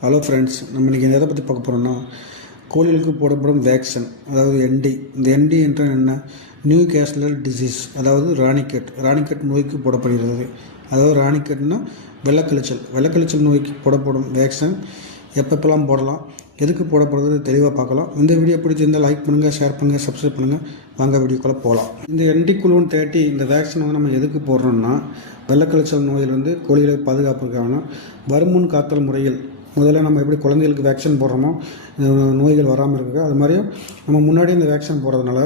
Hello friends, நம்ம இன்றைக்கி எதை பற்றி பார்க்க போகிறோம்னா கோழிகளுக்கு போடப்படும் வேக்சின், அதாவது என்டி. இந்த என்டி என்ற என்ன, நியூ கேஸ்லர் டிசீஸ், அதாவது ராணிக்கெட் நோய்க்கு போடப்படுகிறது. அதாவது ராணிக்கெட்னா வெள்ளக்கழிச்சல் நோய்க்கு போடப்படும் வேக்சின் எப்பப்பெல்லாம் போடலாம், எதுக்கு போடப்படுறது தெளிவாக பார்க்கலாம். இந்த வீடியோ பிடிச்சிருந்தால் லைக் பண்ணுங்கள், ஷேர் பண்ணுங்கள், சப்ஸ்கிரைப் பண்ணுங்கள். வாங்க வீடியோக்குள்ளே போகலாம். இந்த என்டிகுலோன் 30 இந்த வேக்சின் நம்ம எதுக்கு போடுறோம்னா, வெள்ளக்கழிச்சல் நோயிலிருந்து கோழிகளை பாதுகாப்புக்கான வருமுன் காத்தல் முறையில் முதல்ல நம்ம எப்படி குழந்தைகளுக்கு வேக்சின் போடுறோமோ நோய்கள் வராமல் இருக்குது, அது மாதிரியும் நம்ம முன்னாடி இந்த வேக்சின் போடுறதுனால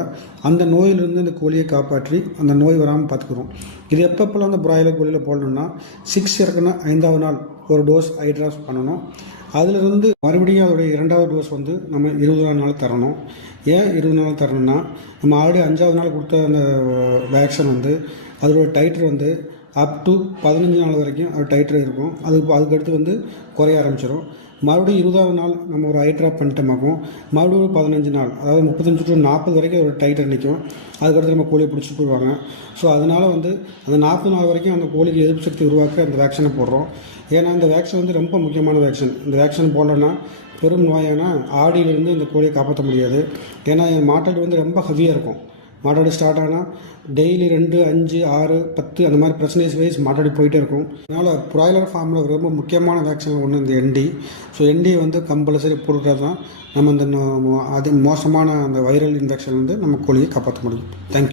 அந்த நோயிலிருந்து இந்த கோழியை காப்பாற்றி அந்த நோய் வராமல் பார்த்துக்கிறோம். இது எப்பப்பெல்லாம் அந்த பிராய்லர் கோழியில் போடணும்னா 6 இறக்குன்னா 5ஆவது நாள் ஒரு டோஸ் ஐ ட்ராப்ஸ் பண்ணணும். அதிலிருந்து மறுபடியும் அதோடைய 2வது டோஸ் நம்ம 20ஆம் நாள் தரணும். ஏன் 20 நாள் தரணும்னா, நம்ம ஆல்ரெடி 5ஆவது நாள் கொடுத்த அந்த வேக்சின் அதோட டைட்டர் அப் டு 15 நாள் வரைக்கும் அது டைட்டர் இருக்கும். அதுக்கடுத்து குறைய ஆரம்பிச்சிடும். மறுபடியும் 20ஆவது நாள் நம்ம ஒரு ஐ ட்ராப் பண்ணிட்டோமாக்கும், மறுபடியும் 15 நாள், அதாவது 35 to 40 வரைக்கும் ஒரு டைட்டர் நிற்கும். அதுக்கடுத்து நம்ம கோழியை பிடிச்சி போடுவாங்க. ஸோ அதனால் அந்த 40 நாள் வரைக்கும் அந்த கோழிக்கு எதிர்ப்பு சக்தி உருவாக்க அந்த வேக்சினை போடுறோம். ஏன்னா இந்த வேக்சின் ரொம்ப முக்கியமான வேக்சின். இந்த வேக்சின் போடலன்னா பெரும் நோயான ஆடியிலிருந்து இந்த கோழியை காப்பாற்ற முடியாது. ஏன்னா மாட்டாடு ரொம்ப ஹெவியாக இருக்கும். மாட்டாடி ஸ்டார்ட் ஆனால் டெய்லி 2, 5, 6, 10 அந்த மாதிரி பிரச்சனைஸ் வைஸ் மாட்டாடி போயிட்டே இருக்கும். அதனால் ப்ராய்லர் ஃபார்மில் ரொம்ப முக்கியமான வேக்சின் ஒன்று இந்த என்டி. ஸோ என்டி கம்பல்சரி போடுறது தான் நம்ம இந்த மோசமான அந்த வைரல் இன்ஃபெக்ஷன் நம்ம கோழியை காப்பாற்ற முடியும். தேங்க்யூ.